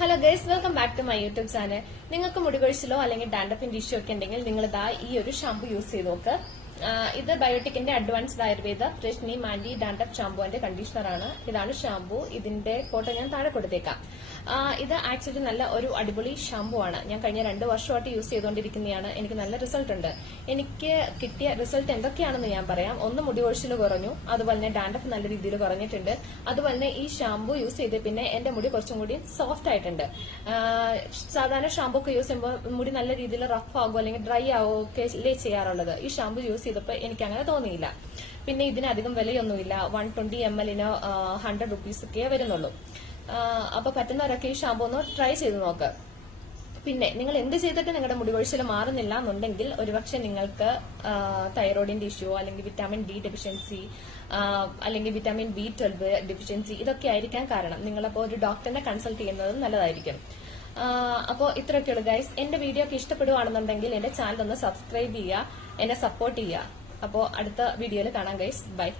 Hello guys, welcome back to my YouTube channel. നിങ്ങൾക്ക് മുടികൊഴിച്ചിലോ അല്ലെങ്കിൽ ഡാൻഡ്രഫിന്റെ ഇഷ്യൂ ഒക്കെ ഉണ്ടെങ്കിൽ നിങ്ങൾ ഇതാ ഈ ഒരു ഷാമ്പു യൂസ് ചെയ്ത് നോക്ക്. ഇത് ബയോട്ടിക്കിന്റെ advanced Ayurveda fresh neem anti dandruff shampoo and conditioner ആണ്. ഇതാണ് ഷാമ്പു. ഇതിന്റെ ഫോട്ടോ ഞാൻ താഴെ കൊടുത്തേക്കാം. ഇത് ആക്ച്വലി നല്ല ഒരു അടിപൊളി ഷാമ്പു ആണ്. ഞാൻ കഴിഞ്ഞ 2 വർഷമായിട്ട് യൂസ് ചെയ്തുകൊണ്ടിരിക്കുന്നതാണ്. എനിക്ക് നല്ല റിസൾട്ട് ഉണ്ട്. എനിക്ക് കിട്ടിയ റിസൾട്ട് എന്തൊക്കെയാണെന്ന് ഞാൻ പറയാം. ഒന്ന്, മുടി കൊഴിച്ചിൽ കുറഞ്ഞു. അതുപോലെ തന്നെ ഡാൻഡ്രഫ് നല്ല രീതിയിൽ കുറഞ്ഞിട്ടുണ്ട്. അതുപോലെ തന്നെ ഈ ഷാമ്പു യൂസ് ചെയ്ത് പിന്നെ എന്റെ മുടി കുറച്ചും കൂടി സോഫ്റ്റ് ആയിട്ടുണ്ട്. സാധാരണ ഷാമ്പു ഒക്കെ യൂസ് ചെയ്യുമ്പോൾ മുടി നല്ല രീതിയിൽ റഫ് ആകുമോ അല്ലെങ്കിൽ ഡ്രൈ ആവുമോ ഒക്കെ അല്ലേ ചെയ്യാറുള്ളത്. ഈ ഷാമ്പു യൂസ് ചെയ്തപ്പോൾ എനിക്ക് അങ്ങനെ തോന്നിയില്ല. പിന്നെ ഇതിനധികം വിലയൊന്നുമില്ല. 120 ml 100 rupees ഒക്കെ വരുന്നുള്ളൂ. അപ്പൊ പറ്റുന്നവരൊക്കെ ഈ ഷാമ്പു ഒന്ന് ട്രൈ ചെയ്ത് നോക്ക്. പിന്നെ നിങ്ങൾ എന്ത് ചെയ്തിട്ട് നിങ്ങളുടെ മുടി കൊഴിച്ചിൽ മാറുന്നില്ല എന്നുണ്ടെങ്കിൽ ഒരുപക്ഷെ നിങ്ങൾക്ക് തൈറോയിഡിന്റെ ഇഷ്യൂ അല്ലെങ്കിൽ വിറ്റാമിൻ ഡി ഡെഫിഷ്യൻസി അല്ലെങ്കിൽ വിറ്റാമിൻ B12 ഡെഫിഷ്യൻസി ഇതൊക്കെ ആയിരിക്കാൻ കാരണം. നിങ്ങളപ്പോൾ ഒരു ഡോക്ടറിനെ കൺസൾട്ട് ചെയ്യുന്നത് നല്ലതായിരിക്കും. അപ്പോൾ ഇത്രയൊക്കെയുള്ളൂ ഗൈസ്. എന്റെ വീഡിയോ ഒക്കെ ഇഷ്ടപ്പെടുവാണെന്നുണ്ടെങ്കിൽ എന്റെ ചാനൽ ഒന്ന് സബ്സ്ക്രൈബ് ചെയ്യുക, എന്നെ സപ്പോർട്ട് ചെയ്യുക. അപ്പോൾ അടുത്ത വീഡിയോയിൽ കാണാം ഗൈസ്. ബൈ.